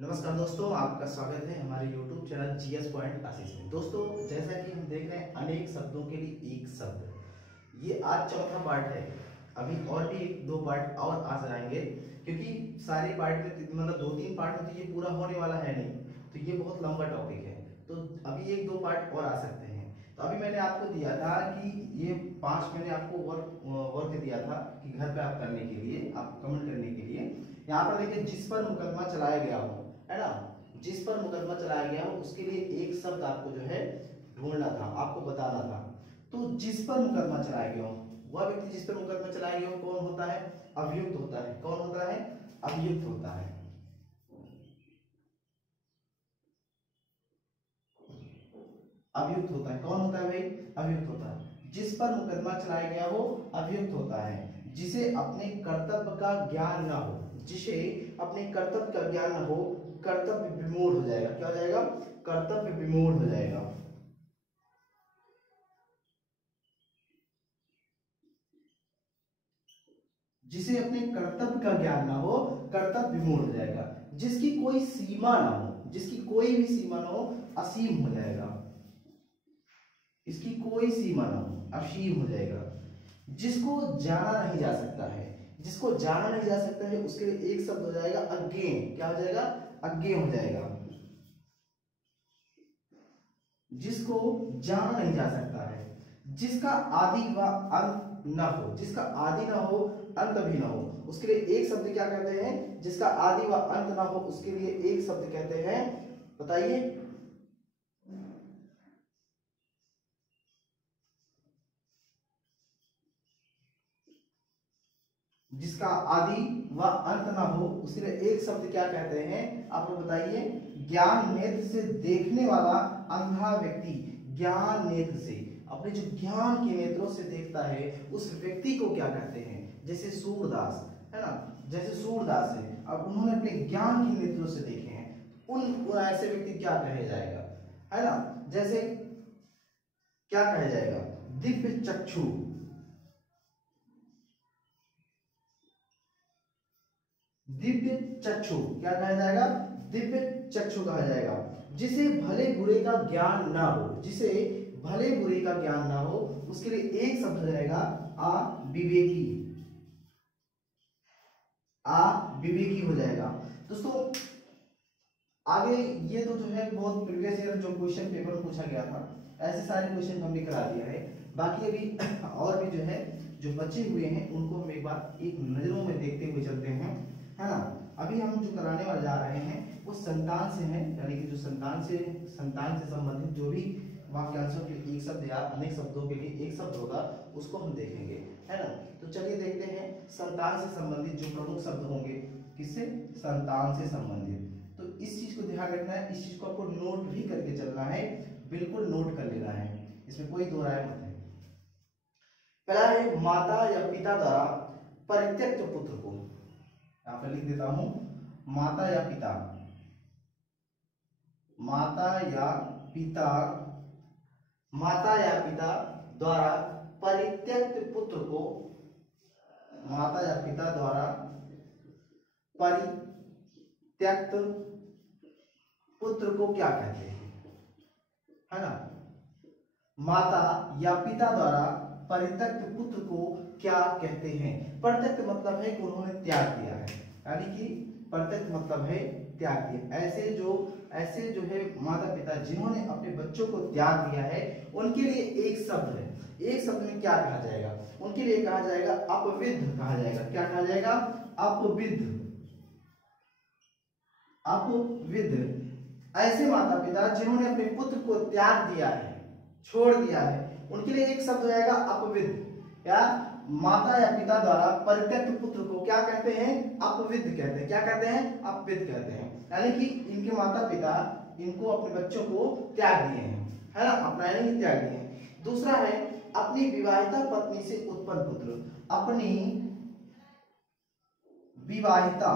नमस्कार दोस्तों, आपका स्वागत है हमारे YouTube चैनल जीएस पॉइंट आशीष में। दोस्तों, जैसा कि हम देख रहे हैं अनेक शब्दों के लिए एक शब्द, ये आज चौथा पार्ट है। अभी और भी एक दो पार्ट और आ जाएंगे, क्योंकि सारे पार्ट में मतलब दो तीन पार्ट में तो ये पूरा होने वाला है नहीं, तो ये बहुत लंबा टॉपिक है। तो अभी एक दो पार्ट और आ सकते हैं। तो अभी मैंने आपको दिया था कि ये 5 मैंने आपको वर्क दिया था कि घर पे आप करने के लिए, आप कमेंट करने के लिए। यहाँ पर देखिए, जिस पर मुकदमा चलाया गया हो, है ना, जिस पर मुकदमा चलाया गया हो उसके लिए एक शब्द आपको जो है ढूंढना था, आपको बताना था। तो जिस पर मुकदमा चलाया गया हो, वह व्यक्ति जिस पर मुकदमा चलाया गया हो कौन होता है? अभियुक्त होता है। कौन होता है? अभियुक्त होता है। अभियुक्त होता है। कौन होता है भाई? अभियुक्त होता है। जिस पर मुकदमा चलाया गया हो अभियुक्त होता है। जिसे अपने कर्तव्य का ज्ञान न हो, जिसे अपने कर्तव्य का ज्ञान न हो, कर्तव्य विमूढ़ हो जाएगा। क्या हो जाएगा? कर्तव्य विमूढ़ हो जाएगा। जिसे अपने कर्तव्य का ज्ञान ना हो, कर्तव्य विमूढ़ हो जाएगा। जिसकी कोई सीमा ना हो, जिसकी कोई भी सीमा ना हो, असीम हो जाएगा। इसकी कोई सीमा ना हो, असीम हो जाएगा। जिसको जाना नहीं जा सकता है, जिसको जाना नहीं जा सकता है उसके लिए एक शब्द हो जाएगा अज्ञेय। क्या हो जाएगा? अज्ञेय हो जाएगा। जिसको जाना नहीं जा सकता है, जिसका आदि व अंत न हो, जिसका आदि न हो अंत भी न हो, उसके लिए एक शब्द क्या कहते हैं? जिसका आदि व अंत न हो उसके लिए एक शब्द कहते हैं, बताइए। जिसका आदि व अंत ना हो उसके लिए एक शब्द क्या कहते हैं? आप लोग बताइए। ज्ञान नेत्र से देखने वाला अंधा व्यक्ति, ज्ञान नेत्र से, अपने जो ज्ञान के नेत्रों से देखता है उस व्यक्ति को क्या कहते हैं? जैसे सूरदास है ना, जैसे सूरदास है, अब उन्होंने अपने ज्ञान के नेत्रों से देखे हैं, उन ऐसे व्यक्ति क्या कहे जाएगा, है ना। जैसे क्या कहा जाएगा? दिव्य चक्षु। दिव्य चक्षु क्या कहा जाएगा? दिव्य चक्षु कहा जाएगा। जिसे भले बुरे का ज्ञान ना हो, जिसे भले बुरे का ज्ञान ना हो उसके लिए एक शब्द हो जाएगा अविवेकी। अविवेकी हो जाएगा। दोस्तों आगे ये तो जो है बहुत प्रीवियस ईयर जो क्वेश्चन पेपर पूछा गया था, ऐसे सारे क्वेश्चन हमने करा दिया है। बाकी अभी और भी जो है जो बचे हुए हैं उनको हम एक बार एक नजरों में देखते हुए चलते हैं, है ना। अभी हम जो कराने वाले जा रहे हैं वो संतान से है, यानी कि जो संतान से संबंधित जो भी वाक्यांशों के लिए एक शब्द या अनेक शब्दों के लिए एक शब्द होगा उसको हम देखेंगे, है ना। तो चलिए देखते हैं संतान से संबंधित जो प्रमुख शब्द होंगे। किससे? संतान से संबंधित। तो इस चीज को ध्यान रखना है, इस चीज को आपको नोट भी करके चलना है, बिल्कुल नोट कर लेना है, इसमें कोई दो राय मत है। पहला है माता या पिता द्वारा परित्यक्त पुत्र को, यहां पर लिख देता हूं, माता या पिता, माता या पिता, माता या पिता द्वारा परित्यक्त पुत्र को, माता या पिता द्वारा परित्यक्त पुत्र को क्या कहते हैं, है ना। माता या पिता द्वारा परित्यक्त पुत्र को क्या कहते हैं? परित्यक्त मतलब है कि उन्होंने त्याग दिया है, यानी कि परित्यक्त मतलब है त्याग दिया। ऐसे जो है माता पिता जिन्होंने अपने बच्चों को त्याग दिया है उनके लिए एक शब्द है, एक शब्द में क्या कहा जाएगा? उनके लिए कहा जाएगा अपविद्ध कहा जाएगा। क्या कहा जाएगा? अपविद्ध। अपविद्ध। ऐसे माता पिता जिन्होंने अपने पुत्र को त्याग दिया है, छोड़ दिया है, उनके लिए एक शब्द हो जाएगा अपविद्ध। या माता या पिता द्वारा परित्यक्त पुत्र को क्या कहते हैं? अपविद्ध कहते हैं। क्या कहते हैं? अपविद्ध कहते हैं। यानी कि इनके माता पिता इनको अपने बच्चों को त्याग दिए हैं, है ना, अपनाने ही त्याग दिए हैं। दूसरा है अपनी विवाहिता पत्नी से उत्पन्न पुत्र। अपनी विवाहिता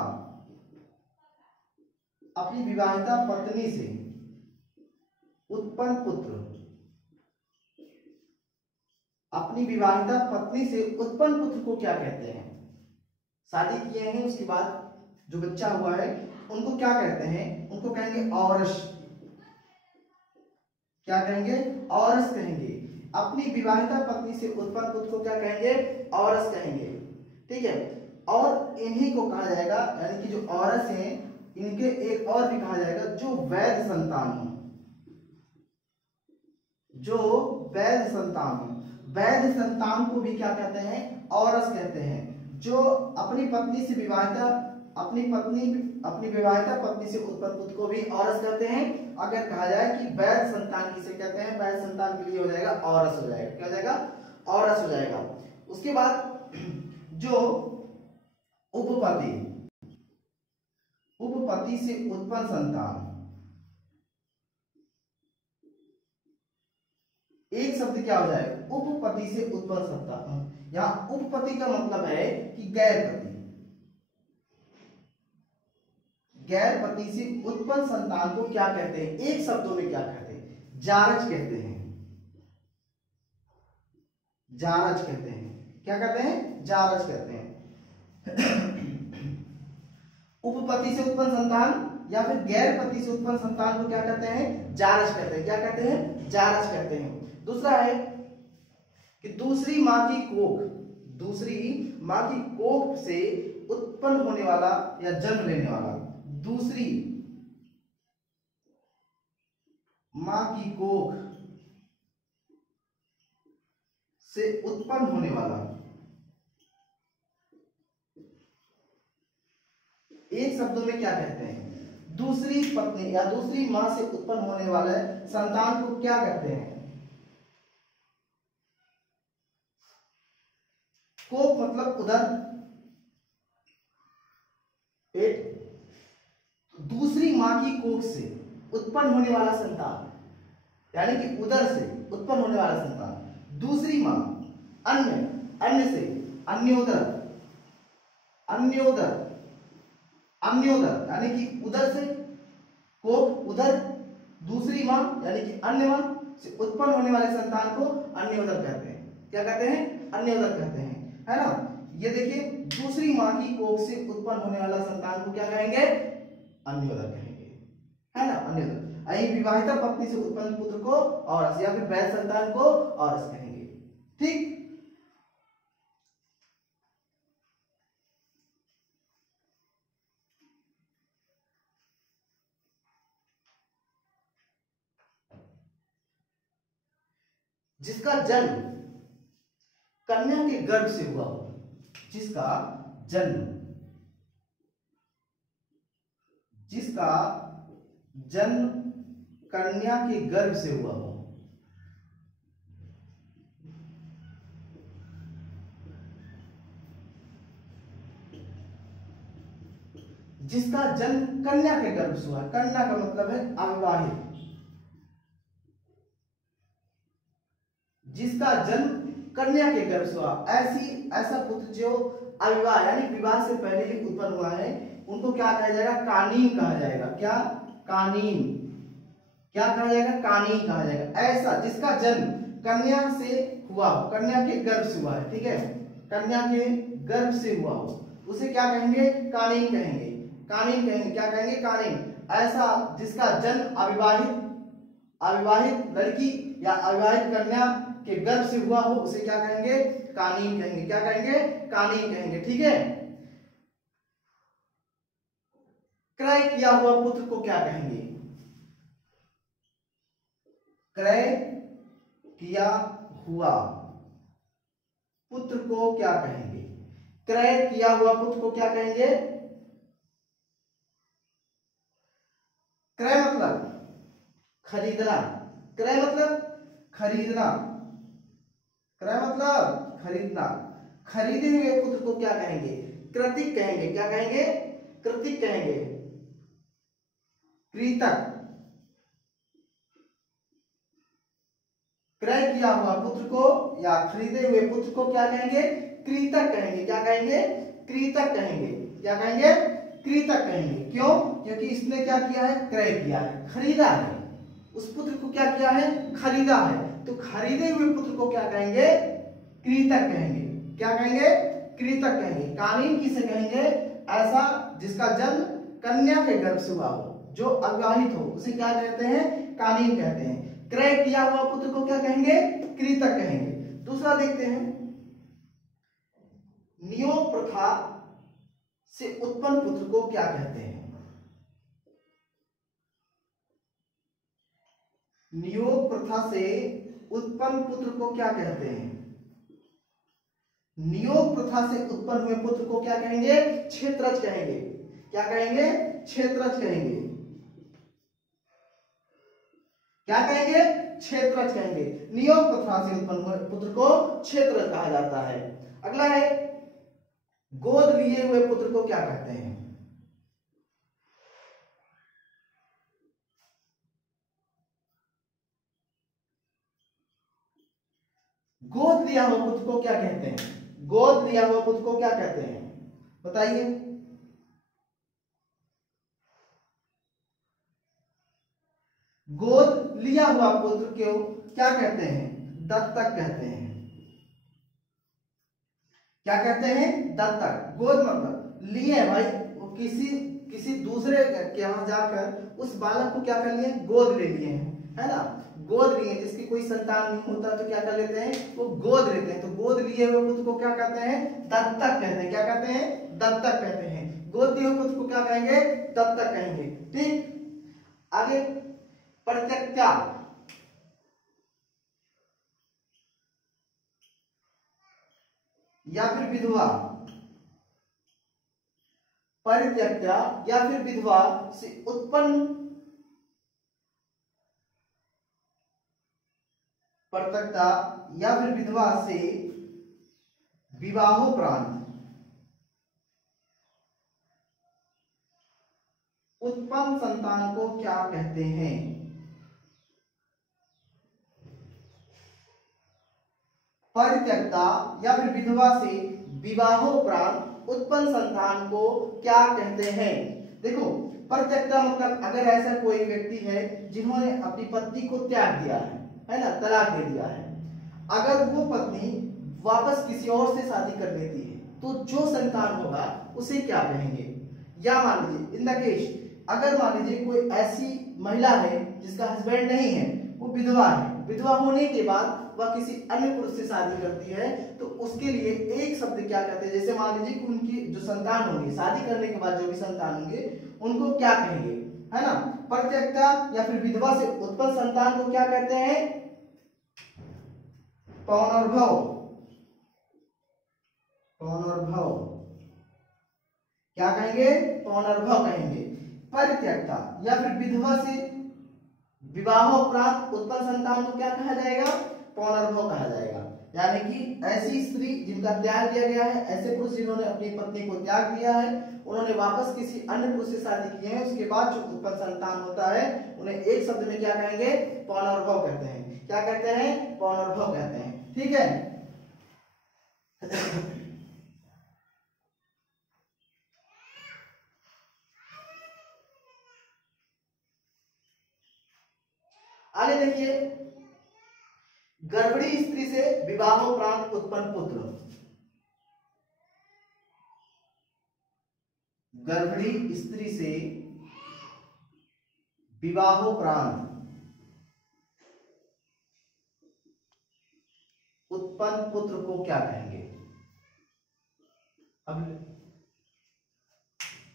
पत्नी से उत्पन्न पुत्र, अपनी विवाहिता पत्नी से उत्पन्न पुत्र को क्या कहते हैं? शादी किए हैं उसके बाद जो बच्चा हुआ है उनको क्या कहते हैं, उनको कहेंगे औरस। क्या कहेंगे, औरस कहेंगे। अपनी विवाहिता पत्नी से उत्पन्न पुत्र को क्या कहेंगे, औरस कहेंगे। ठीक है, और इन्हीं को कहा जाएगा, यानी कि जो औरस हैं इनके एक और भी कहा जाएगा जो वैध संतान हो, जो वैध संतान हो। वैध संतान को भी क्या कहते हैं, औरस कहते हैं। जो अपनी पत्नी से विवाहिता, अपनी विवाहिता पत्नी से उत्पन्न पुत्र को भी औरस कहते हैं। अगर कहा जाए कि वैध संतान किसे कहते हैं, वैध संतान के लिए हो जाएगा औरस हो जाएगा। क्या हो जाएगा, औरस हो जाएगा। उसके बाद जो उपपति, उपपति से उत्पन्न संतान, एक शब्द क्या हो जाएगा, उपपति से उत्पन्न संतान। यहां उपपति का मतलब है कि गैर पति, गैर पति से उत्पन्न संतान को क्या कहते हैं, एक शब्दों में क्या कहते हैं, जारज कहते हैं। जारज कहते हैं, क्या कहते हैं, जारज कहते हैं। उपपति से उत्पन्न संतान या फिर गैर पति से उत्पन्न संतान को क्या कहते हैं, जारज कहते हैं। क्या कहते हैं, जारज कहते हैं। दूसरा है कि दूसरी मां की कोख, दूसरी मां की कोख से उत्पन्न होने वाला या जन्म लेने वाला, दूसरी मां की कोख से उत्पन्न होने वाला, एक शब्दों में क्या कहते हैं, दूसरी पत्नी या दूसरी मां से उत्पन्न होने वाले संतान को क्या कहते हैं, कोख मतलब उदर, पेट। दूसरी मां की कोख से उत्पन्न होने वाला संतान, यानी कि उदर से उत्पन्न होने वाला संतान। दूसरी मां, अन्य, अन्य से, अन्योदर, अन्योदर, अन्योदर यानी कि उदर से, कोख उदर, दूसरी मां यानी कि अन्य मां से उत्पन्न होने वाले संतान को अन्योदर कहते हैं। क्या कहते हैं, अन्योदर कहते हैं, है ना। ये देखिए, दूसरी मां की कोख से उत्पन्न होने वाला संतान को क्या कहेंगे, अन्योदर कहेंगे, है ना, अन्योदर। यही विवाहिता पत्नी से उत्पन्न पुत्र को औरस या फिर वैध संतान को औरस कहेंगे। ठीक, जिसका जन्म कन्या के गर्भ से हुआ हो, जिसका जन्म, जिसका जन्म कन्या के गर्भ से हुआ हो, जिसका जन्म कन्या के गर्भ से हुआ। कन्या का मतलब है अविवाहित, जिसका जन्म कन्या के गर्भ से हुआ, ऐसा पुत्र जो अविवाह यानी विवाह से पहले ही उत्पन्न हुआ है, उनको क्या कहा जाएगा, कानीन कहा जाएगा। क्या, कानीन, क्या कहा जाएगा, कानीन कहा जाएगा। ऐसा जिसका जन्म कन्या से हुआ हो, कन्या के गर्भ से हुआ है, ठीक है, कन्या के गर्भ से हुआ हो, उसे क्या कहेंगे, कानीन कहेंगे। कानीन कहेंगे, क्या कहेंगे, कानीन। ऐसा जिसका जन्म अविवाहित लड़की या अविवाहित कन्या के गर्भ से हुआ हो, उसे क्या कहेंगे, कानीन कहेंगे। क्या कहेंगे, कानीन कहेंगे। ठीक है, क्रय किया हुआ पुत्र को क्या कहेंगे, क्रय किया हुआ पुत्र को क्या कहेंगे, क्रय किया हुआ पुत्र को क्या कहेंगे, क्रय मतलब खरीदना, क्रय मतलब खरीदना, क्रय मतलब खरीदना। खरीदे हुए पुत्र को क्या कहेंगे, कृतिक कहेंगे। क्या कहेंगे, कृतिक कहेंगे, कृतक। क्रय किया हुआ पुत्र को या खरीदे हुए पुत्र को क्या कहेंगे, कृतक कहेंगे। क्या कहेंगे, कृतक कहेंगे। क्या कहेंगे, कृतक कहेंगे। क्यों, क्योंकि इसने क्या किया है, क्रय किया है, खरीदा है, उस पुत्र को क्या किया है, खरीदा है। तो खरीदे हुए पुत्र को क्या कहेंगे, कृतक कहेंगे। क्या कहेंगे, कृतक कहेंगे। कानीन किसे कहेंगे, ऐसा जिसका जन्म कन्या के गर्भ से हुआ हो, जो अविवाहित हो, उसे क्या कहते हैं? कानीन कहते हैं। क्रय किया हुआ पुत्र को क्या कहेंगे? कृतक कहेंगे। दूसरा देखते हैं, नियोग प्रथा से उत्पन्न पुत्र को क्या कहते हैं? नियोग प्रथा से उत्पन्न पुत्र को क्या कहते हैं? नियोग प्रथा से उत्पन्न हुए पुत्र को क्या कहेंगे? क्षेत्रज कहेंगे। क्या कहेंगे? क्षेत्रज कहेंगे। क्या कहेंगे? क्षेत्रज कहेंगे। नियोग प्रथा से उत्पन्न हुए पुत्र को क्षेत्रज कहा जाता है। अगला है, गोद लिए हुए पुत्र को क्या कहते हैं? गोद लिया हुआ पुत्र को क्या कहते हैं? गोद लिया हुआ पुत्र को क्या कहते हैं? बताइए। गोद लिया हुआ पुत्र को क्या कहते हैं? दत्तक कहते हैं। क्या कहते हैं? दत्तक। गोद मतलब लिए भाई, वो किसी दूसरे के यहाँ जाकर उस बालक को क्या कर लिए? गोद ले लिए हैं, है ना? गोद लिए, जिसकी कोई संतान नहीं होता तो क्या कर लेते हैं? वो गोद लेते हैं। तो गोद लिए हुए पुत्र को क्या कहते हैं? दत्तक कहते हैं। क्या कहते हैं? दत्तक कहते हैं। गोद लिए हुए पुत्र को क्या कहेंगे? दत्तक कहेंगे। ठीक, आगे, परित्यक्ता या फिर विधवा, परित्यक्ता या फिर विधवा से उत्पन्न, परित्यक्ता या फिर विधवा से विवाहोपरांत उत्पन्न संतान को क्या कहते हैं? परित्यक्ता या फिर विधवा से विवाहोपरांत उत्पन्न संतान को क्या कहते हैं? देखो, परित्यक्ता मतलब अगर ऐसा कोई व्यक्ति है जिन्होंने अपनी पत्नी को त्याग दिया है ना, तलाक दे दिया है, अगर वो पत्नी वापस किसी और से शादी कर लेती है तो जो संतान होगा उसे क्या कहेंगे? या मान लीजिए इन द केस, अगर मान लीजिए कोई ऐसी महिला है जिसका हस्बैंड नहीं है, वो विधवा है, विधवा होने के बाद वह किसी अन्य पुरुष से शादी करती है, तो उसके लिए एक शब्द क्या कहते हैं? जैसे मान लीजिए कि उनकी जो संतान होंगे, शादी करने के बाद जो भी संतान होंगे, उनको क्या कहेंगे, है ना? परित्यक्ता या फिर विधवा से उत्पन्न संतान को क्या कहते हैं? पौनर्भव। पौनर्भव क्या कहेंगे? पौनर्भव कहेंगे। परित्यक्ता या फिर विधवा से विवाहोपरांत उत्पन्न संतान को क्या कहा जाएगा? पौनर्भव कहा जाएगा। यानी कि ऐसी स्त्री जिनका त्याग दिया गया है, ऐसे पुरुष जिन्होंने अपनी पत्नी को त्याग दिया है, उन्होंने वापस किसी अन्य पुरुष से शादी की है, उसके बाद जो उत्पन्न संतान होता है उन्हें एक शब्द में क्या कहेंगे? पौनर्भव कहते हैं। क्या कहते हैं? पौनर्भव कहते हैं। ठीक है। आगे देखिए, गर्भणी स्त्री से विवाहोपरांत उत्पन्न पुत्र। गर्भणी स्त्री से विवाहोपरांत उत्पन्न पुत्र को क्या कहेंगे? अब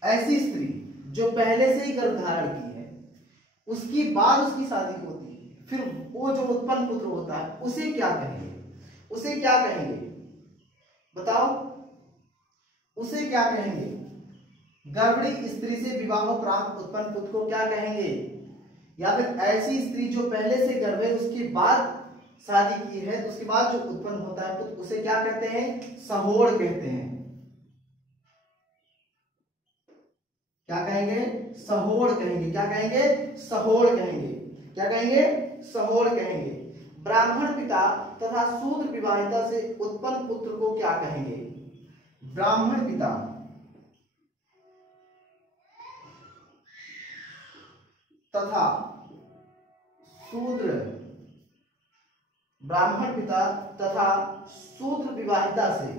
ऐसी स्त्री जो पहले से ही गर्भ धारण की है, उसकी बाद उसकी शादी होती है, फिर वो जो उत्पन्न पुत्र होता है उसे क्या कहेंगे? उसे क्या कहेंगे? बताओ, उसे क्या कहेंगे? गर्भणी स्त्री से विवाहोपरांत उत्पन्न पुत्र को क्या कहेंगे? या फिर ऐसी स्त्री जो पहले से गर्भ है, उसके बाद शादी की है, तो उसके बाद जो उत्पन्न होता है पुत्र, उसे क्या कहते हैं? सहोड़ कहते हैं। क्या कहेंगे? सहोड़ कहेंगे। क्या कहेंगे? सहोड़ कहेंगे। क्या कहेंगे? सहोड़ कहेंगे। ब्राह्मण पिता तथा शूद्र विवाहिता से उत्पन्न पुत्र को क्या कहेंगे? ब्राह्मण पिता तथा शूद्र, ब्राह्मण पिता तथा शूद्र विवाहिता से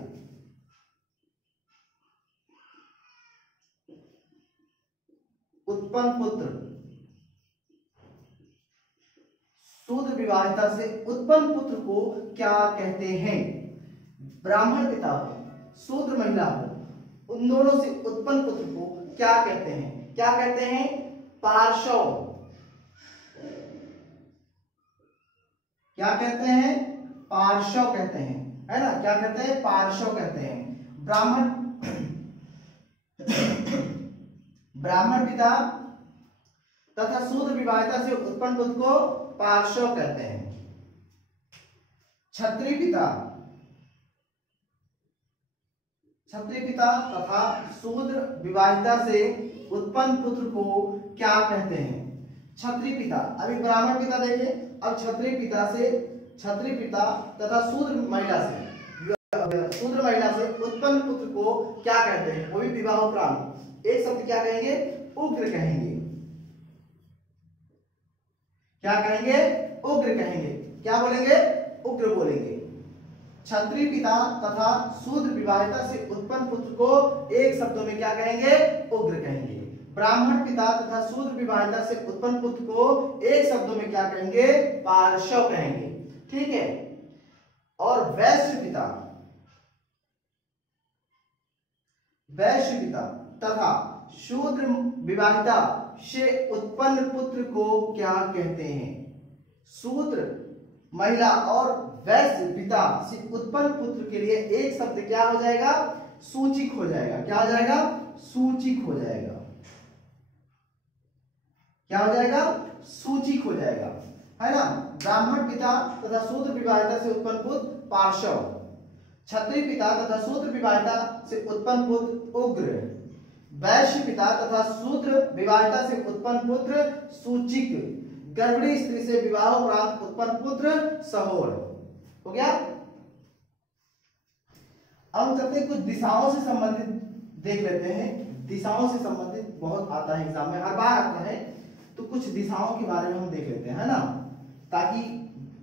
उत्पन्न पुत्र, शूद्र विवाहिता से उत्पन्न पुत्र को क्या कहते हैं? ब्राह्मण पिता हो, शूद्र महिला हो, उन दोनों से उत्पन्न पुत्र को क्या कहते हैं? क्या कहते हैं? पार्श्व। क्या कहते हैं? पार्श्व कहते हैं, है ना? क्या कहते हैं? पार्श्व कहते हैं। ब्राह्मण पिता तथा शूद्र विवाहिता से उत्पन्न पुत्र को पार्श्व कहते हैं। क्षत्रिय पिता तथा शूद्र विवाहिता से उत्पन्न पुत्र को क्या कहते हैं? क्षत्रिय पिता, अभी ब्राह्मण पिता देखिए, अब क्षत्रिय पिता तथा शूद्र महिला से उत्पन्न पुत्र को क्या कहते हैं? वो भी विवाहोपरांत। एक शब्द क्या कहेंगे? उग्र कहेंगे। क्या कहेंगे? उग्र कहेंगे। क्या बोलेंगे? उग्र बोलेंगे। क्षत्रिय पिता तथा शूद्र विवाहिता से उत्पन्न पुत्र को एक शब्दों में क्या कहेंगे? उग्र कहेंगे। ब्राह्मण पिता तथा शूद्र विवाहिता से उत्पन्न पुत्र को एक शब्दों में क्या कहेंगे? पार्श्व कहेंगे। ठीक है। और वैश्य पिता तथा शूद्र विवाहिता से उत्पन्न पुत्र को क्या कहते हैं? शूद्र महिला और वैश्य पिता से उत्पन्न पुत्र के लिए एक शब्द क्या हो जाएगा? सूचिक हो जाएगा। क्या हो जाएगा? सूचिक हो जाएगा। क्या हो जाएगा? सूचिक हो जाएगा, है ना? ब्राह्मण पिता तथा शूद्र विवाहिता से उत्पन्न पुत्र पार्श्व, क्षत्रिय पिता तथा शूद्र विवाहिता से उत्पन्न पुत्र उग्र, वैश्य पिता तथा शूद्र विवाहिता से उत्पन्न पुत्र सूचिक, गर्भिणी स्त्री से विवाहोपरांत उत्पन्न पुत्र सहोर। हो गया। अब चलते हैं कुछ दिशाओं से संबंधित देख लेते हैं। दिशाओं से संबंधित बहुत आता है, एग्जाम में हर बार आता है, तो कुछ दिशाओं के बारे में हम देख लेते हैं, है ना, ताकि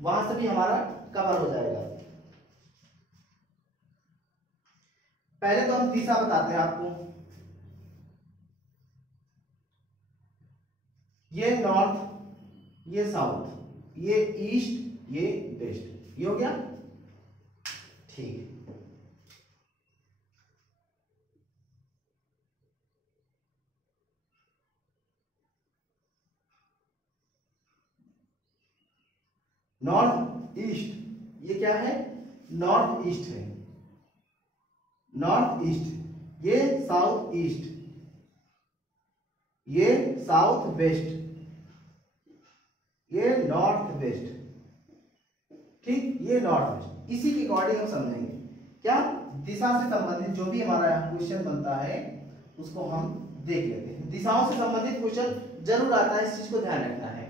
वहां से भी हमारा कवर हो जाएगा। पहले तो हम दिशा बताते हैं आपको। ये नॉर्थ, ये साउथ, ये ईस्ट, ये वेस्ट, ये हो गया। ठीक। नॉर्थ ईस्ट, ये क्या है? नॉर्थ ईस्ट है। नॉर्थ ईस्ट, ये साउथ ईस्ट, ये साउथ वेस्ट, ये नॉर्थ वेस्ट। ठीक, ये नॉर्थ वेस्ट। इसी के अकॉर्डिंग हम समझेंगे क्या दिशा से संबंधित जो भी हमारा क्वेश्चन बनता है उसको हम देख लेते हैं। दिशाओं से संबंधित क्वेश्चन जरूर आता है, इस चीज को ध्यान रखना है।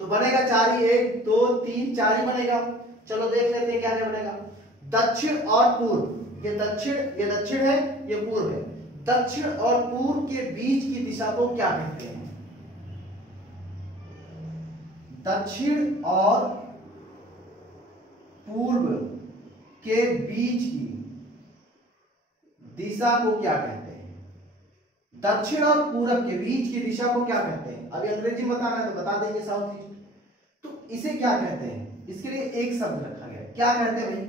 तो बनेगा 4 ही, 1 2 3 4 ही बनेगा। चलो देख लेते हैं क्या क्या बनेगा। दक्षिण और पूर्व, ये दक्षिण है, ये पूर्व है। दक्षिण और पूर्व के बीच की दिशा को क्या कहते हैं? दक्षिण और पूर्व के बीच की दिशा को क्या कहते हैं? दक्षिण और पूरब के बीच की दिशा को क्या कहते हैं? अभी अंग्रेजी में बताना है तो बता देंगे साउथ ईस्ट। तो इसे क्या कहते हैं? इसके लिए एक शब्द रखा गया। क्या कहते हैं भाई?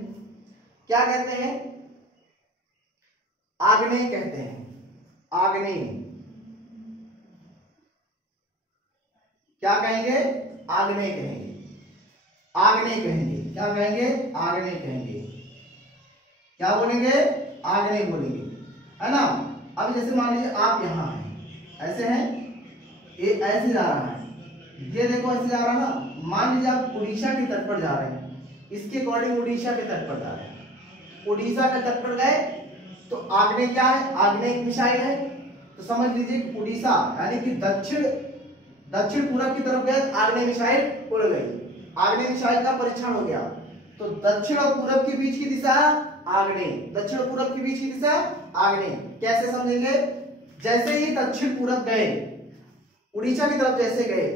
क्या कहते हैं? आग्नेय कहते हैं। आग्नेय। क्या कहेंगे? आग्नेय कहेंगे। आग्नेय कहेंगे। क्या कहेंगे? आग्नेय कहेंगे। क्या बोलेंगे? आग्नेय बोलेंगे, है ना। अब जैसे मान लीजिए आप यहां हैं, ऐसे हैं, ये ऐसे जा रहा है, ये देखो ऐसे जा रहा है ना। मान लीजिए आप उड़ीसा के तट पर जा रहे हैं, इसके अकॉर्डिंग उड़ीसा के तट पर जा रहे हैं। उड़ीसा के तट पर गए तो आग्नेय क्या है? आग्नेय मिसाइल है। तो समझ लीजिए उड़ीसा यानी कि दक्षिण पूरब की तरफ गए, आग्नेय मिसाइल उड़ गई, आग्नेय मिसाइल का परीक्षण हो गया। तो दक्षिण और पूरब के बीच की दिशा आग्नेय, दक्षिण और पूरब के बीच की दिशा आग्नेय। कैसे समझेंगे? जैसे ही दक्षिण पूरब गए, उड़ीसा की तरफ जैसे गए,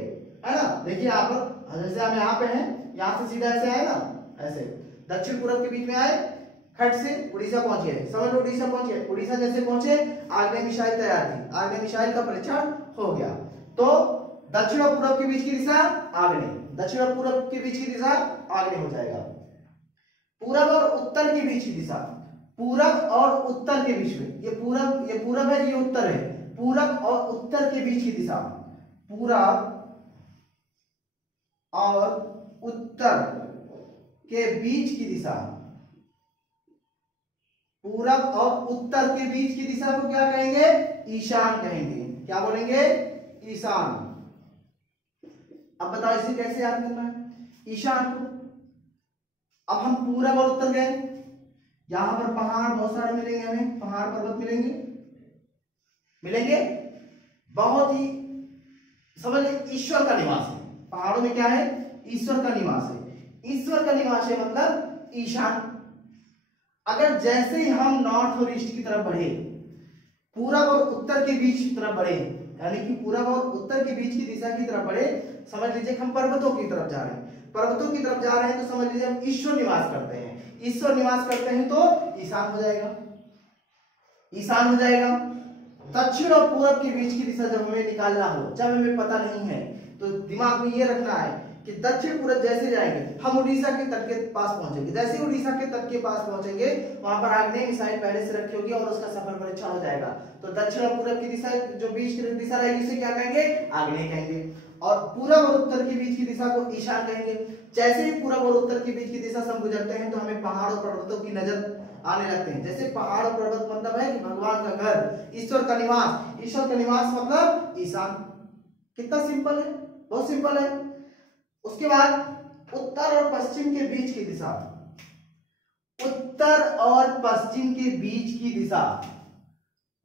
है ना, देखिए यहाँ पर, जैसे हम यहाँ पे हैं, यहाँ से सीधा ऐसे आए ना, ऐसे दक्षिण पूरब के बीच में आए, हट से उड़ीसा पहुंच गए, समझ लो उड़ीसा पहुंच गए। उड़ीसा जैसे पहुंचे आग्नेय मिसाइल तैयार थी, आग्नेय मिसाइल का परीक्षण हो गया। तो दक्षिण और पूरब के बीच की दिशा आग्नेय, दक्षिण और पूरब के बीच की दिशा आग्नेय हो जाएगा। पूरब और उत्तर के बीच की दिशा, पूरब और उत्तर के बीच में, ये पूरब है, ये उत्तर है, पूरब और उत्तर के बीच की दिशा, पूरब और उत्तर के बीच की दिशा, पूरब और उत्तर के बीच की दिशा को क्या कहेंगे? ईशान कहेंगे। क्या बोलेंगे? ईशान। अब बताओ इसे कैसे याद करना है ईशान को। अब हम पूरब और उत्तर गए, यहां पर पहाड़ बहुत सारे मिलेंगे, हमें पहाड़ पर्वत मिलेंगे, बहुत ही, समझ लीजिए ईश्वर का निवास है। पहाड़ों में क्या है? ईश्वर का निवास है। ईश्वर का निवास है मतलब ईशान। अगर जैसे ही हम नॉर्थ और ईस्ट की तरफ बढ़े, पूरब और उत्तर के बीच की तरफ बढ़े, यानी कि पूरब और उत्तर के बीच की दिशा की तरफ बढ़े, समझ लीजिए हम पर्वतों की तरफ जा रहे हैं। पर्वतों की तरफ जा रहे हैं तो समझ लीजिए हम ईश्वर निवास करते हैं। ईश्वर निवास करते हैं तो ईशान हो जाएगा, ईशान हो जाएगा। दक्षिण और पूरब के बीच की दिशा जब हमें निकालना हो, जब हमें पता नहीं है, तो दिमाग में ये रखना है कि दक्षिण पूरब जैसे जाएंगे, हम उड़ीसा के तट के पास पहुंचेंगे। जैसे उड़ीसा के तट के पास पहुंचेंगे, वहां पर आग्नेय मिसाइल पहले से रखी होगी और उसका सफल परीक्षण हो जाएगा। तो दक्षिण और पूरब की दिशा, जो बीच की दिशा रहेगी, उसे क्या कहेंगे? आग्नेय कहेंगे। और पूरब और उत्तर के बीच की दिशा को ईशान कहेंगे। जैसे ही पूरब और उत्तर के बीच की दिशा से हम गुजरते हैं, तो हमें पहाड़ और पर्वतों की नजर आने लगते हैं। जैसे पहाड़ और पर्वत मतलब है कि भगवान का घर, ईश्वर का निवास। ईश्वर का निवास मतलब ईशान। कितना सिंपल है, बहुत सिंपल है। उसके बाद उत्तर और पश्चिम के बीच की दिशा, उत्तर और पश्चिम के बीच की दिशा,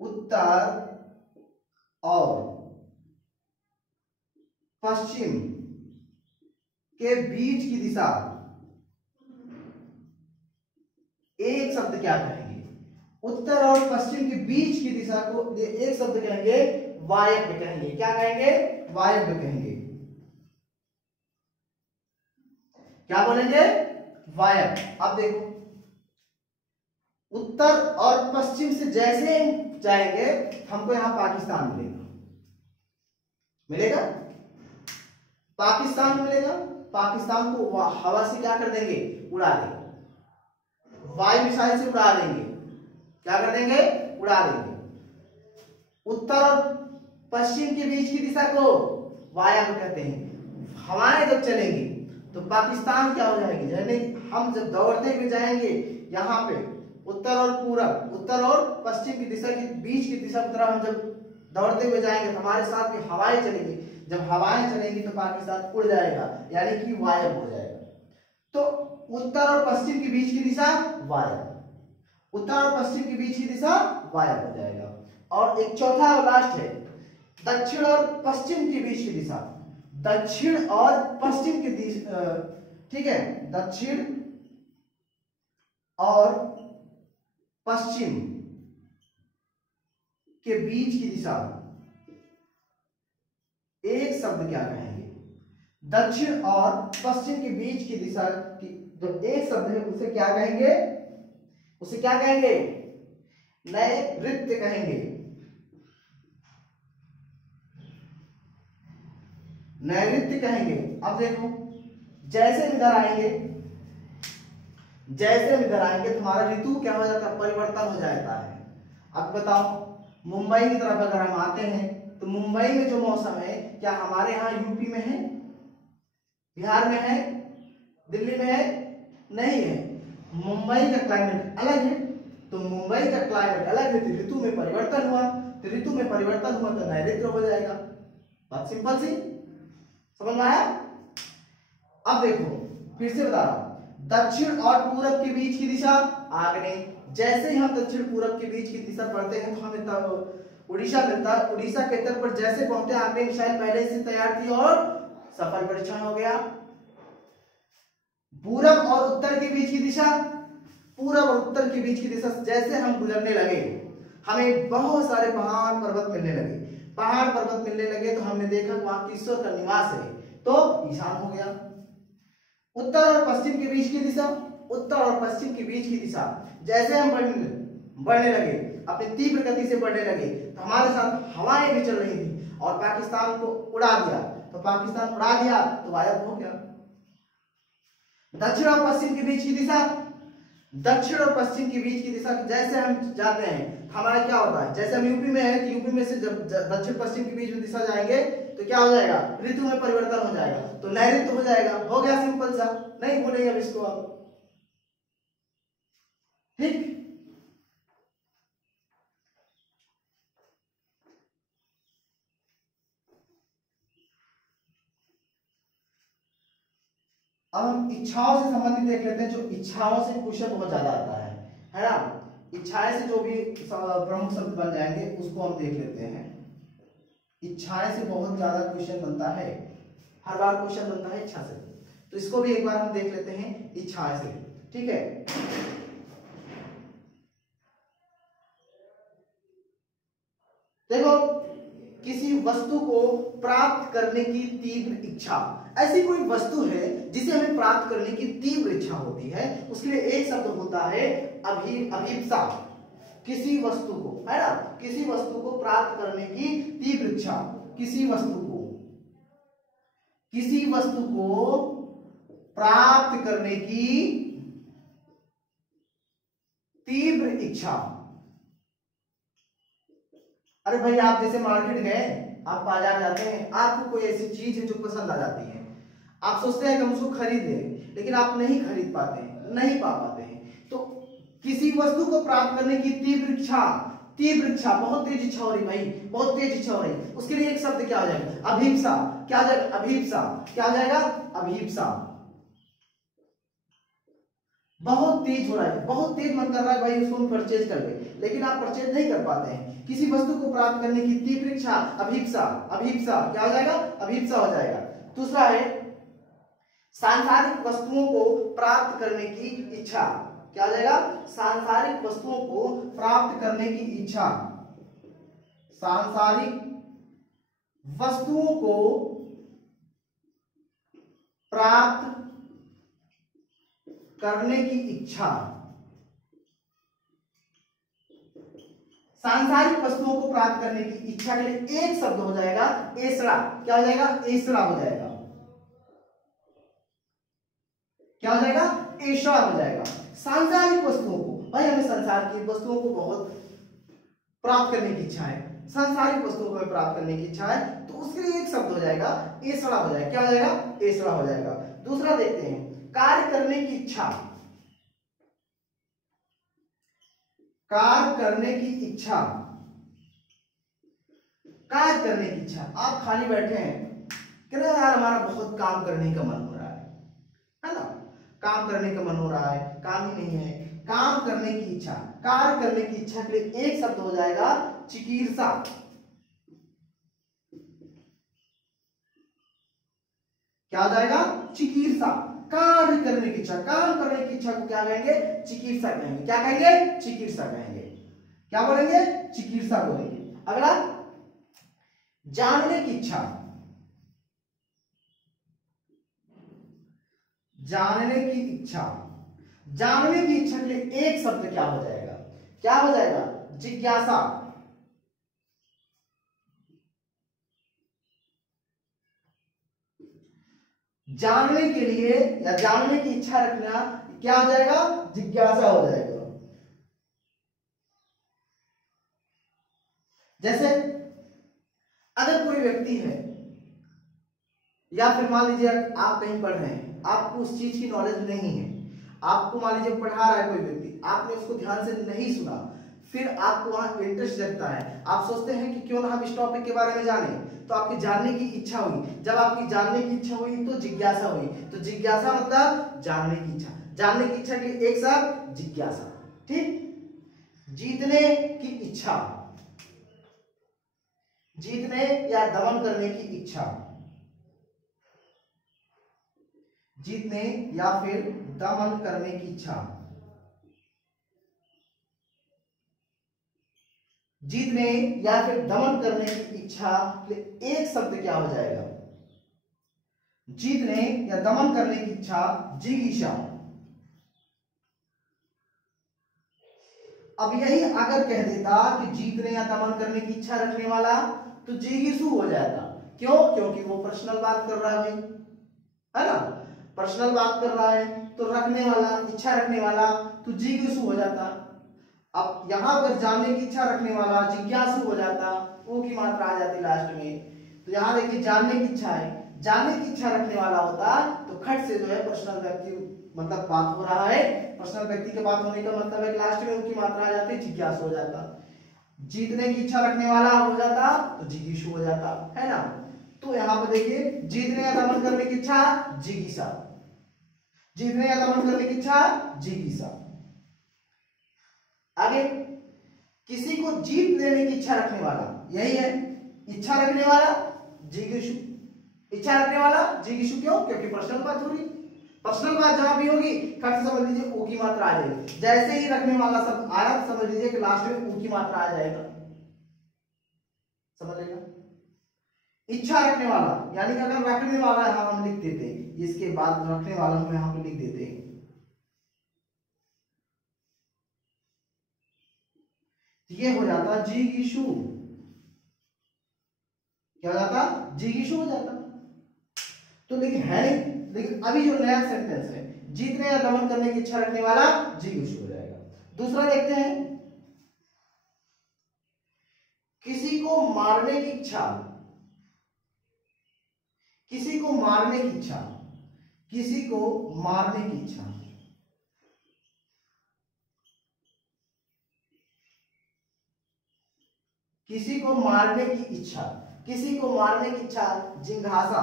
उत्तर और पश्चिम के बीच की दिशा, एक शब्द क्या कहेंगे? उत्तर और पश्चिम के बीच की दिशा को एक शब्द कहेंगे वायव्य कहेंगे। क्या कहेंगे? वायव्य कहेंगे। क्या बोलेंगे? वायव्य। अब देखो, उत्तर और पश्चिम से जैसे जाएंगे, हमको यहां पाकिस्तान मिलेगा, पाकिस्तान मिलेगा। पाकिस्तान को हवा से क्या कर देंगे? उड़ा देंगे, वायु मिसाइल से उड़ा देंगे। क्या कर देंगे? उड़ा देंगे। उत्तर और पश्चिम के बीच की दिशा को वायव्य कहते हैं। हवाएं जब चलेंगी तो पाकिस्तान क्या हो जाएगी? यानी हम जब दौड़ते हुए जाएंगे, यहाँ पे उत्तर और पूरब, उत्तर और पश्चिम की दिशा के बीच की दिशा की तरफ हम जब दौड़ते हुए जाएंगे, तो हमारे साथ भी हवाएं चलेंगी। जब हवाएं चलेंगी तो पाकिस्तान उड़ जाएगा, यानी कि वायव्य हो जाएगा। तो उत्तर और पश्चिम के बीच की दिशा वायव्य, उत्तर और पश्चिम के बीच की दिशा वायव्य हो जाएगा। और एक चौथा और लास्ट है, दक्षिण और पश्चिम के बीच की दिशा, दक्षिण और पश्चिम की दिशा, ठीक है, दक्षिण और पश्चिम के बीच की दिशा, एक शब्द क्या कहेंगे? दक्षिण और पश्चिम के बीच की दिशा की जो एक शब्द है, उसे क्या कहेंगे? उसे क्या कहेंगे? नैऋत्य कहेंगे। नैऋत्य कहेंगे। अब देखो, जैसे इधर आएंगे, जैसे इधर आएंगे तो हमारा ऋतु क्या हो जाता है? परिवर्तन हो जाता है। अब बताओ, मुंबई की तरफ अगर हम आते हैं तो मुंबई में जो मौसम है, क्या हमारे यहाँ यूपी में है, बिहार में है, दिल्ली में है? नहीं है। मुंबई का क्लाइमेट अलग है, तो मुंबई का क्लाइमेट अलग है, तो ऋतु में परिवर्तन हुआ, तो ऋतु में परिवर्तन हुआ तो नैऋत्य हो जाएगा। बात सिंपल सी, समझ में आया? अब देखो, फिर से बता रहा हूं, दक्षिण और पूरब के बीच की दिशा आग्नेय। जैसे ही हम दक्षिण पूरब के बीच की दिशा पढ़ते हैं तो हमें तब उड़ीसा मिलता है। उड़ीसा के तट पर जैसे पहुंचते, आग्नेय मिसाइल पहले से तैयार थी और सफल परीक्षण हो गया। पूरब और उत्तर के बीच की दिशा, पूरब और उत्तर के बीच की दिशा जैसे हम गुजरने लगे, हमें बहुत सारे पहाड़ पर्वत मिलने लगे। पहाड़ पर्वत मिलने लगे तो हमने देखा वहां ईश्वर का निवास है, तो ईशान हो गया। उत्तर और पश्चिम के बीच की दिशा, उत्तर और पश्चिम के बीच की दिशा, जैसे हम बढ़ने लगे, अपनी तीव्र गति से बढ़ने लगे, तो हमारे साथ हवाएं भी चल रही थी और पाकिस्तान को उड़ा दिया। तो पाकिस्तान उड़ा दिया तो गायब हो गया। दक्षिण और पश्चिम के बीच की दिशा, दक्षिण और पश्चिम के बीच की दिशा, जैसे हम जाते हैं हमारा क्या होता है, जैसे हम यूपी में है, यूपी में से जब दक्षिण पश्चिम के बीच में दिशा जाएंगे तो क्या हो जाएगा, ऋतु में परिवर्तन हो जाएगा, तो नैऋत्य हो जाएगा। हो गया सिंपल सा, नहीं बोलेंगे अब इसको आप, ठीक। अब हम इच्छाओं से संबंधित देख लेते हैं, जो इच्छाओं से क्वेश्चन बहुत ज्यादा आता है ना। इच्छाएं से जो भी प्रमुख शब्द बन जाएंगे उसको हम देख लेते हैं। इच्छाएं से बहुत ज्यादा क्वेश्चन बनता है, हर बार क्वेश्चन बनता है इच्छा से, तो इसको भी एक बार हम देख लेते हैं इच्छाएं से, ठीक है। देखो, किसी वस्तु को प्राप्त करने की तीव्र इच्छा, ऐसी कोई वस्तु है जिसे हमें प्राप्त करने की तीव्र इच्छा होती है, उसके लिए एक शब्द होता है अभीप्सा। किसी वस्तु को, है ना, किसी वस्तु को प्राप्त करने की तीव्र इच्छा, किसी वस्तु को प्राप्त करने की तीव्र इच्छा। अरे भाई, आप जैसे मार्केट गए, आप बाजार जाते हैं, आपको कोई ऐसी चीज है जो पसंद आ जाती है, आप सोचते हैं कि हम उसको खरीद लें, लेकिन आप नहीं खरीद पाते हैं, नहीं पा पाते हैं। तो किसी वस्तु को प्राप्त करने की तीव्र इच्छा, तीव्र इच्छा, बहुत तेज इच्छा हो रही भाई, बहुत तेज इच्छा हो रही, उसके लिए एक शब्द क्या हो जाएगा, अभीप्सा। क्या हो जाएगा, अभीप्सा। क्या हो जाएगा, अभीप्सा। बहुत तेज हो रहा है, बहुत तेज मन कर रहा है भाई उसको हम परचेज कर ले, लेकिन आप परचेज नहीं कर पाते हैं। किसी वस्तु को प्राप्त करने की तीव्र इच्छा, अभीप्सा। अभीप्सा क्या हो जाएगा, अभीप्सा हो जाएगा। दूसरा है सांसारिक वस्तुओं को प्राप्त करने की इच्छा। क्या हो जाएगा, सांसारिक वस्तुओं को प्राप्त करने की इच्छा। सांसारिक वस्तुओं को प्राप्त करने की इच्छा। सांसारिक वस्तुओं को प्राप्त करने की इच्छा के लिए एक शब्द हो जाएगा एसड़ा। क्या हो जाएगा, एसड़ा हो जाएगा। क्या हो जाएगा, एसड़ा हो जाएगा। सांसारिक वस्तुओं को, भाई हमें संसार की वस्तुओं को बहुत प्राप्त करने की इच्छा है, सांसारिक वस्तुओं को प्राप्त करने की इच्छा है, तो उसके लिए एक शब्द हो जाएगा एसड़ा हो जाएगा। क्या हो जाएगा, एसड़ा हो जाएगा। दूसरा देखते हैं, कार्य करने की इच्छा। कार्य करने की इच्छा, कार्य करने की इच्छा। आप खाली बैठे हैं कि ना यार हमारा बहुत काम करने का मन हो रहा है ना, काम करने का मन हो रहा है, काम ही नहीं है, काम करने की इच्छा। कार्य करने की इच्छा के लिए एक शब्द हो जाएगा चिकीर्षा। क्या हो जाएगा, चिकीर्षा। कार्य करने की इच्छा, काम करने की इच्छा को क्या कहेंगे, चिकीर्षा कहेंगे। क्या कहेंगे, चिकीर्षा कहेंगे। क्या बोलेंगे, चिकीर्षा बोलेंगे। अगला, जानने की इच्छा। जानने की इच्छा, जानने की इच्छा के लिए एक शब्द क्या हो जाएगा, क्या हो जाएगा, जिज्ञासा। जानने के लिए या जानने की इच्छा रखना क्या हो जाएगा, जिज्ञासा हो जाएगा। जैसे अगर कोई व्यक्ति है, या फिर मान लीजिए आप कहीं पढ़ रहे हैं, आपको उस चीज की नॉलेज नहीं है, आपको मान लीजिए पढ़ा रहा है कोई व्यक्ति, आपने उसको ध्यान से नहीं सुना, फिर आपको वहां इंटरेस्ट जगता है, आप सोचते हैं कि क्यों ना हम इस टॉपिक के बारे में जानें, तो आपकी जानने की इच्छा हुई। जब आपकी जानने की इच्छा हुई तो जिज्ञासा हुई। तो जिज्ञासा मतलब जानने की इच्छा। जानने की इच्छा के लिए एक शब्द जिज्ञासा, ठीक। जीतने की इच्छा, जीतने या दमन करने की इच्छा, जीतने या फिर दमन करने की इच्छा। जीतने या फिर दमन करने की इच्छा, एक शब्द क्या हो जाएगा, जीतने या दमन करने की इच्छा, जिगीषा। अब यही अगर कह देता कि जीतने या दमन करने की इच्छा रखने वाला, तो जिगीषु हो जाता। क्यों? क्योंकि वो पर्सनल बात कर रहा है भाई, है ना, पर्सनल बात कर रहा है, तो रखने वाला, इच्छा रखने वाला, तो जिगीषु हो जाता। अब यहां पर जानने की इच्छा रखने वाला जिज्ञासु हो जाता, वो की मात्रा आ जाती लास्ट में। तो यहां देखिए जानने की इच्छा है, जानने की इच्छा रखने वाला होता तो खट से जो है पर्सनल व्यक्ति मतलब बात हो रहा है, पर्सनल व्यक्ति के बात होने का मतलब है कि लास्ट में उनकी मात्रा आ जाती, जिज्ञासु हो जाता। जीतने की इच्छा रखने वाला हो जाता तो जिगीषु हो जाता, है ना। तो यहां पर देखिए जीतने या दमन करने की इच्छा जिगीषा, जीतने या दमन करने की इच्छा जिगीषा। आगे किसी को जीत लेने की इच्छा रखने वाला, यही है इच्छा रखने वाला जिगीषु, इच्छा रखने वाला जिगीषु। क्यों? क्योंकि पर्सनल बात हो रही, पर्सनल बात जहां भी होगी खट से समझ लीजिए ऊ की मात्रा आ जाएगी। जैसे ही रखने वाला सब आया तो समझ लीजिए कि लास्ट में ऊ की मात्रा आ जाएगा, समझ लेगा। इच्छा रखने वाला यानी कि अगर रखने वाला यहां हम लिख देते, इसके बाद रखने वाला हम यहां पे लिख देते, ये हो जाता जिगीषु, क्या हो जाता? जिगीषु हो जाता। तो लेकिन है नहीं, लेकिन अभी जो नया सेंटेंस है जीतने या दमन करने की इच्छा रखने वाला जिगीषु हो जाएगा। दूसरा देखते हैं, किसी को मारने की इच्छा, किसी को मारने की इच्छा, किसी को मारने की इच्छा, किसी को मारने की इच्छा, किसी को मारने की इच्छा जिघांसा,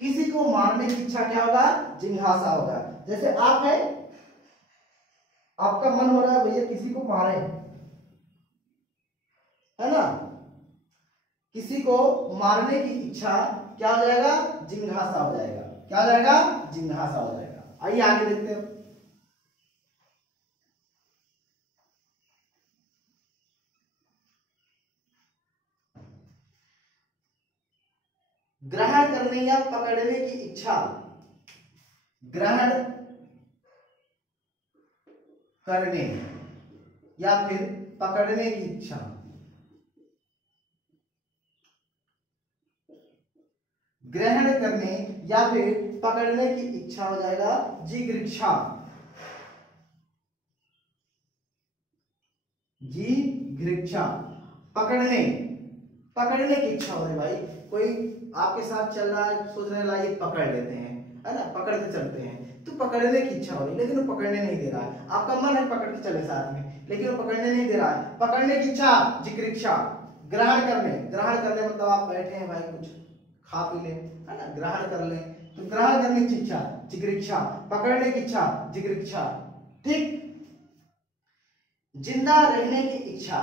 किसी को मारने की इच्छा क्या होगा? जिघांसा होगा। जैसे आप है, आपका मन हो रहा है भैया किसी को मारे, है ना, किसी को मारने की इच्छा क्या हो जाएगा? जिघांसा हो जाएगा। क्या हो जाएगा? जिघांसा हो जाएगा। आइए आगे देखते हैं। ग्रहण करने या पकड़ने की इच्छा, ग्रहण करने या फिर पकड़ने की इच्छा, ग्रहण करने या फिर पकड़ने की इच्छा हो जाएगा जिगृक्षा, जिगृक्षा। पकड़ने, पकड़ने की इच्छा हो रही भाई, कोई आपके साथ चल रहा है, सोच रहे लाइए पकड़ लेते हैं, है ना, पकड़ के चलते हैं, तो पकड़ने की इच्छा हो रही लेकिन वो पकड़ने नहीं दे रहा है। आपका मन है पकड़ के चले साथ में, लेकिन वो पकड़ने नहीं दे रहा है। पकड़ने की इच्छा जिगृक्षा। ग्रहण करने, ग्रहण करने मतलब आप बैठे हैं भाई कुछ खा पी लें, है ना, ग्रहण कर लें, तो ग्रहण करने की इच्छा जिगृक्षा, पकड़ने की इच्छा जिगृक्षा। ठीक। जिंदा रहने की इच्छा,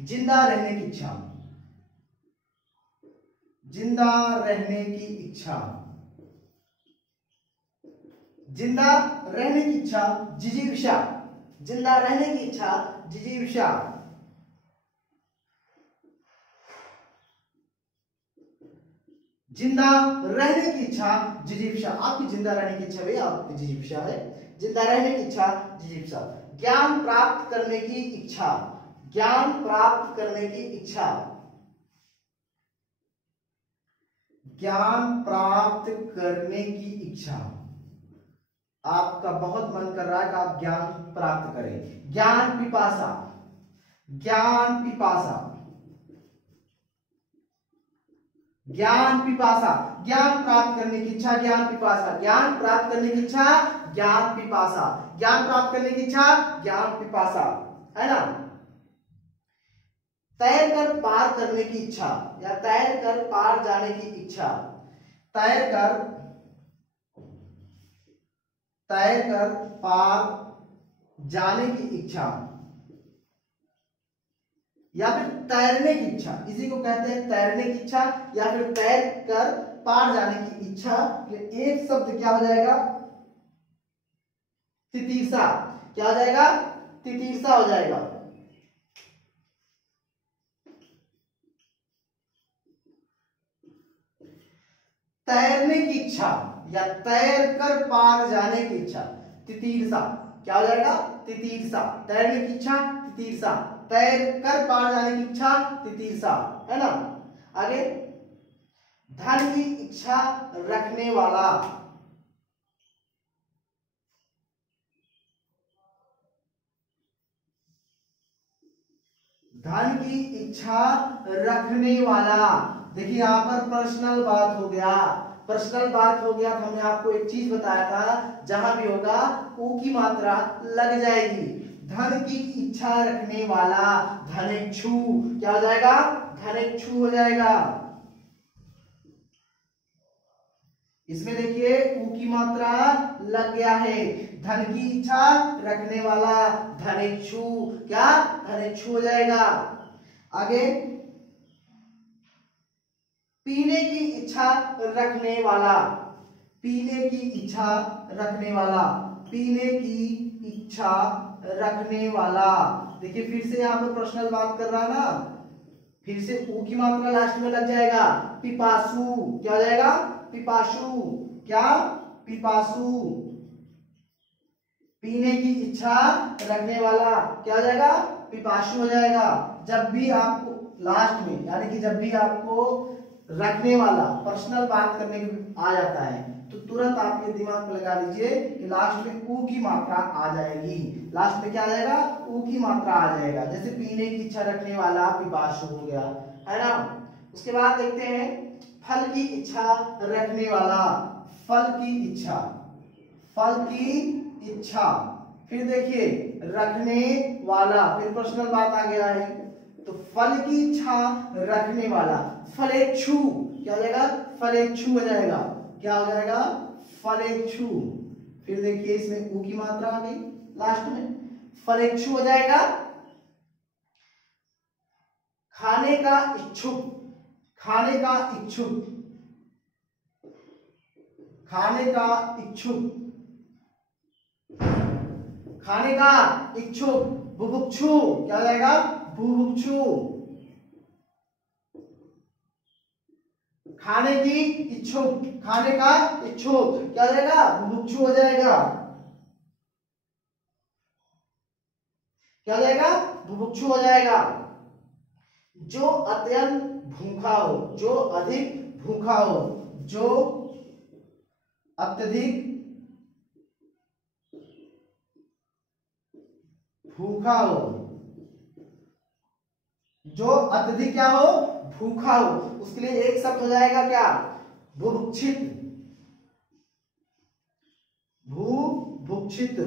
जिंदा रहने की इच्छा, जिंदा रहने की इच्छा, जिंदा रहने की इच्छा जिजीविषा, जिंदा रहने की इच्छा जिजीविषा। जिंदा रहने की इच्छा जिजीविषा, आपकी जिंदा रहने की इच्छा भैया आपकी जिजीविषा है, जिंदा रहने की इच्छा जिजीविषा। ज्ञान प्राप्त करने की इच्छा, ज्ञान प्राप्त करने की इच्छा, ज्ञान प्राप्त करने की इच्छा। आपका बहुत मन कर रहा है कि आप ज्ञान प्राप्त करें, ज्ञान पिपासा, ज्ञान पिपासा, ज्ञान पिपासा, ज्ञान प्राप्त करने की इच्छा ज्ञान पिपासा, ज्ञान प्राप्त करने की इच्छा ज्ञान पिपासा, ज्ञान प्राप्त करने की इच्छा ज्ञान पिपासा, है ना। तैर कर पार करने की इच्छा या तैर कर पार जाने की इच्छा, तैर कर, तैर कर पार जाने की इच्छा या फिर तैरने की इच्छा, इसी को कहते हैं तैरने की इच्छा या फिर तैर कर पार जाने की इच्छा। एक शब्द क्या हो जाएगा? तितीर्षा। क्या हो जाएगा? तितीर्षा हो जाएगा। तैरने की इच्छा या तैर कर पार जाने की इच्छा। तितीर्षा क्या हो जाएगा? तितीर्षा। तैरने की इच्छा, तितीर्षा। तैर कर पार जाने की इच्छा, तितीर्षा, है ना। आगे, धन की इच्छा रखने वाला। धन की इच्छा रखने वाला। देखिए यहाँ पर पर्सनल बात हो गया। पर्सनल बात हो गया तो हमने आपको एक चीज बताया था, जहां भी होगा ऊ की मात्रा लग जाएगी। धन की इच्छा रखने वाला, धनेच्छु क्या हो जाएगा? धनेच्छु हो जाएगा। इसमें देखिए ऊ की मात्रा लग गया है। धन की इच्छा रखने वाला, धनेच्छु, क्या? धनेच्छु हो जाएगा। आगे, पीने की इच्छा रखने वाला। पीने की इच्छा रखने वाला, पीने की इच्छा रखने वाला। देखिए फिर से यहाँ पर पर्सनल बात कर रहा ना, फिर से ऊ की मात्रा लास्ट में लग जाएगा। पिपासु क्या हो जाएगा? पिपासु, क्या? पिपासु। पीने की इच्छा रखने वाला क्या हो जाएगा? पिपासु हो जाएगा। जब भी आपको लास्ट में, यानी कि जब भी आपको रखने वाला पर्सनल बात करने आ जाता है तो तुरंत आप ये दिमाग में लगा लीजिए कि लास्ट में ऊ की मात्रा आ जाएगी। लास्ट में क्या आ जाएगा? ऊ की मात्रा आ जाएगा। जैसे पीने की इच्छा रखने वाला पिपासु हो गया, है ना। उसके बाद देखते हैं फल की इच्छा रखने वाला। फल की इच्छा, फल की इच्छा। फिर देखिए रखने वाला, फिर पर्सनल बात आ गया है तो फल की इच्छा रखने वाला, फलेच्छु क्या हो जाएगा? फलेच्छु हो जाएगा। क्या हो जाएगा? फलेच्छु। फिर देखिए इसमें ऊ की मात्रा आ गई लास्ट में, फलेच्छु हो जाएगा। खाने का इच्छुक, खाने का इच्छुक, खाने का इच्छुक, खाने का इच्छुक, बुभुक्षु क्या हो जाएगा? बुभुक्षु। खाने की इच्छुक, खाने का इच्छुक क्या हो जाएगा? बुभुक्षु हो जाएगा। क्या हो जाएगा? बुभुक्षु हो जाएगा। जो अत्यंत भूखा हो, जो अधिक भूखा हो, जो अत्यधिक भूखा हो, जो अत्यधिक क्या हो? भूखा हो, उसके लिए एक शब्द हो जाएगा क्या? बुभुक्षित। भूभुक्षित,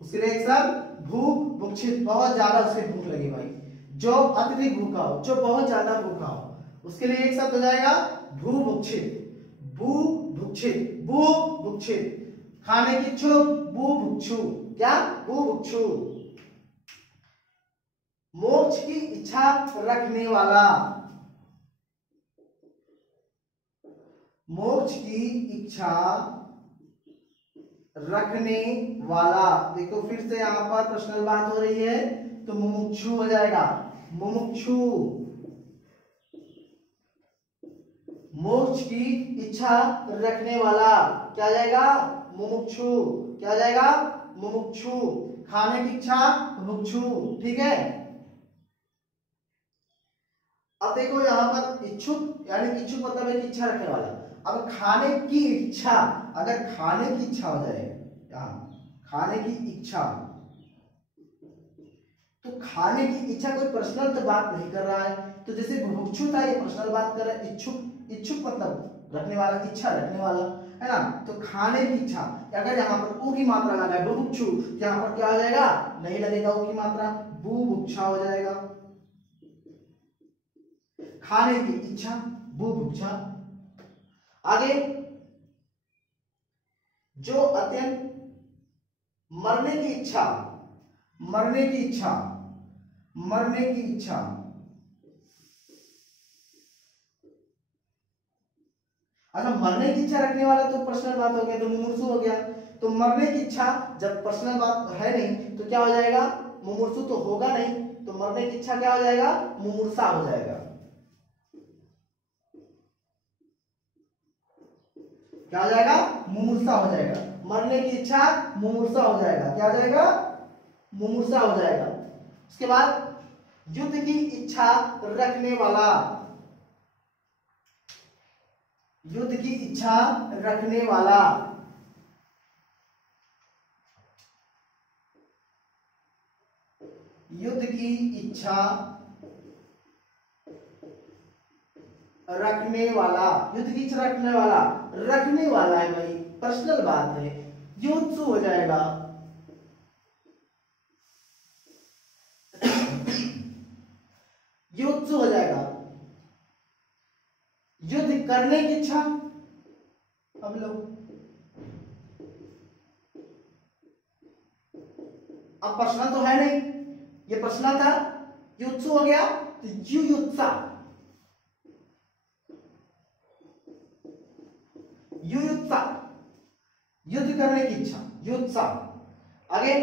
उसके लिए एक शब्द भूभुक्षित। बहुत ज्यादा उसे भूख लगी भाई। जो अत्यधिक भूखा हो, जो बहुत ज्यादा भूखा हो, उसके लिए एक शब्द हो जाएगा भूभुक्षित। भूभुक्षित, भूभुक्षित। खाने की इच्छुक, बुभुक्षु, क्या? बुभुक्षु। मोक्ष की इच्छा रखने वाला, मोक्ष की इच्छा रखने वाला। देखो फिर से यहां पर प्रश्नल बात हो रही है तो मुमुक्षु हो जाएगा। मुमुक्षु, मोक्ष की इच्छा रखने वाला क्या आ जाएगा? मुमुक्षु। क्या आ जाएगा? मुमुक्षु। खाने की इच्छा, मुमुक्षु। ठीक है। अब देखो यहां पर इच्छुक, यानी इच्छुक मतलब एक इच्छा रखने वाला। अब खाने की इच्छा, अगर खाने की इच्छा हो जाए, खाने की इच्छा, तो खाने की इच्छा कोई पर्सनल तो बात नहीं कर रहा है। तो जैसे बुभुक्षु था, ये पर्सनल बात कर रहा है। इच्छुक, इच्छुक मतलब रखने वाला, इच्छा रखने वाला, है ना। तो खाने की इच्छा, अगर यहाँ पर ऊ की मात्रा लगा है बुभुक्षु, यहाँ पर क्या हो जाएगा? नहीं लगेगा ऊ की मात्रा, बुभुक्षा हो जाएगा। खाने की इच्छा, बुभुक्षा। आगे, जो अत्यंत मरने की इच्छा, मरने की इच्छा, मरने की इच्छा। अच्छा, मरने की इच्छा रखने वाला तो पर्सनल बात हो गया, तो मुमूर्षु हो गया। तो मरने की इच्छा जब पर्सनल बात है नहीं तो क्या हो जाएगा? मुमूर्षु तो होगा नहीं, तो मरने की इच्छा क्या हो जाएगा? मुमूर्षा हो जाएगा। क्या हो जाएगा? मुमूर्षा हो जाएगा। मरने की इच्छा मुमूर्षा हो जाएगा। क्या हो जाएगा? मुमूर्षा हो जाएगा। उसके बाद युद्ध की इच्छा रखने वाला, युद्ध की इच्छा रखने वाला, युद्ध की इच्छा रखने वाला, युद्ध की इच्छा रखने वाला, रखने वाला है भाई, पर्सनल बात है। युद्ध हो जाएगा, युद्ध हो जाएगा। युद्ध करने की इच्छा, अब लो, अब प्रश्न तो है नहीं, ये प्रश्न था, युद्ध हो गया तो युयुत्सा, युयुत्सा, युद्ध करने की इच्छा, युयुत्सा। आगे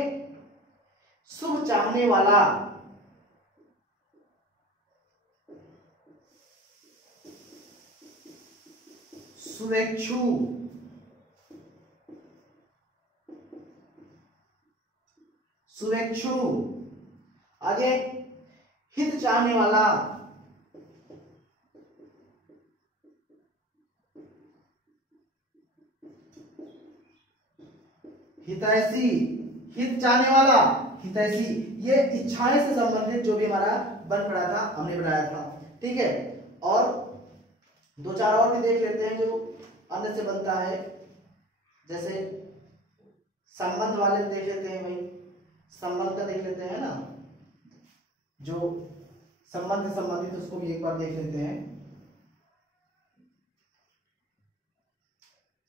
शुभ चाहने वाला, शुभेच्छु, शुभेच्छु। आगे हित चाहने वाला, हितैषी, हित चाहने वाला, हितैषी। ये इच्छाएं से संबंधित जो भी हमारा बन पड़ा था हमने बनाया था, ठीक है। और दो चार और भी देख लेते हैं जो अन्य से बनता है, जैसे संबंध वाले देख लेते हैं भाई, संबंध का देख लेते हैं ना, जो संबंध से संबंधित उसको भी एक बार देख लेते हैं।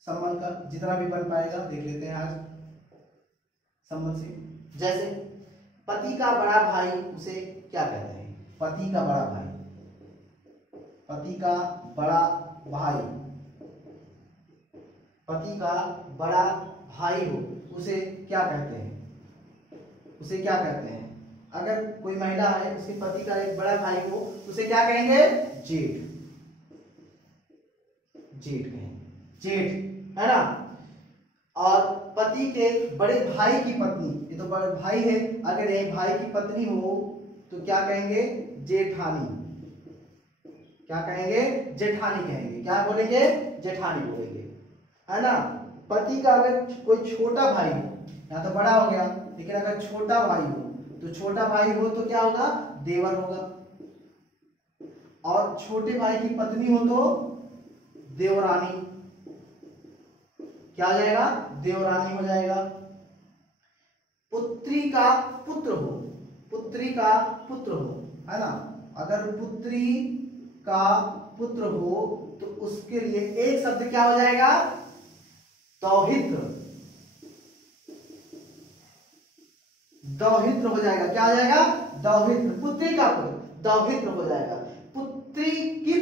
संबंध का जितना भी बन पाएगा देख लेते हैं आज संबंध से। जैसे पति का बड़ा भाई, उसे क्या कहते हैं? पति का बड़ा भाई, पति का बड़ा भाई, पति का बड़ा भाई हो उसे क्या कहते हैं? उसे क्या कहते हैं? अगर कोई महिला है उसके पति का एक बड़ा भाई हो उसे क्या कहेंगे? जेठ, जेठ कहेंगे, जेठ, है ना। और पति के बड़े भाई की पत्नी, ये तो बड़े भाई है, अगर ये भाई की पत्नी हो तो क्या कहेंगे? जेठानी। क्या कहेंगे? जेठानी कहेंगे। क्या बोलेंगे? जेठानी बोलेंगे, है ना। पति का अगर कोई छोटा भाई हो, या तो बड़ा हो गया, लेकिन अगर छोटा भाई हो तो छोटा भाई हो तो क्या होगा? देवर होगा। और छोटे भाई की पत्नी हो तो देवरानी। क्या हो जाएगा? देवरानी हो जाएगा। पुत्री का पुत्र हो, पुत्री का पुत्र हो, है ना। अगर पुत्री का पुत्र हो तो उसके लिए एक शब्द क्या हो जाएगा? दौहित्र, दौहित्र हो जाएगा। क्या हो जाएगा? दौहित्र। पुत्री का पुत्र दौहित्र हो जाएगा। पुत्री की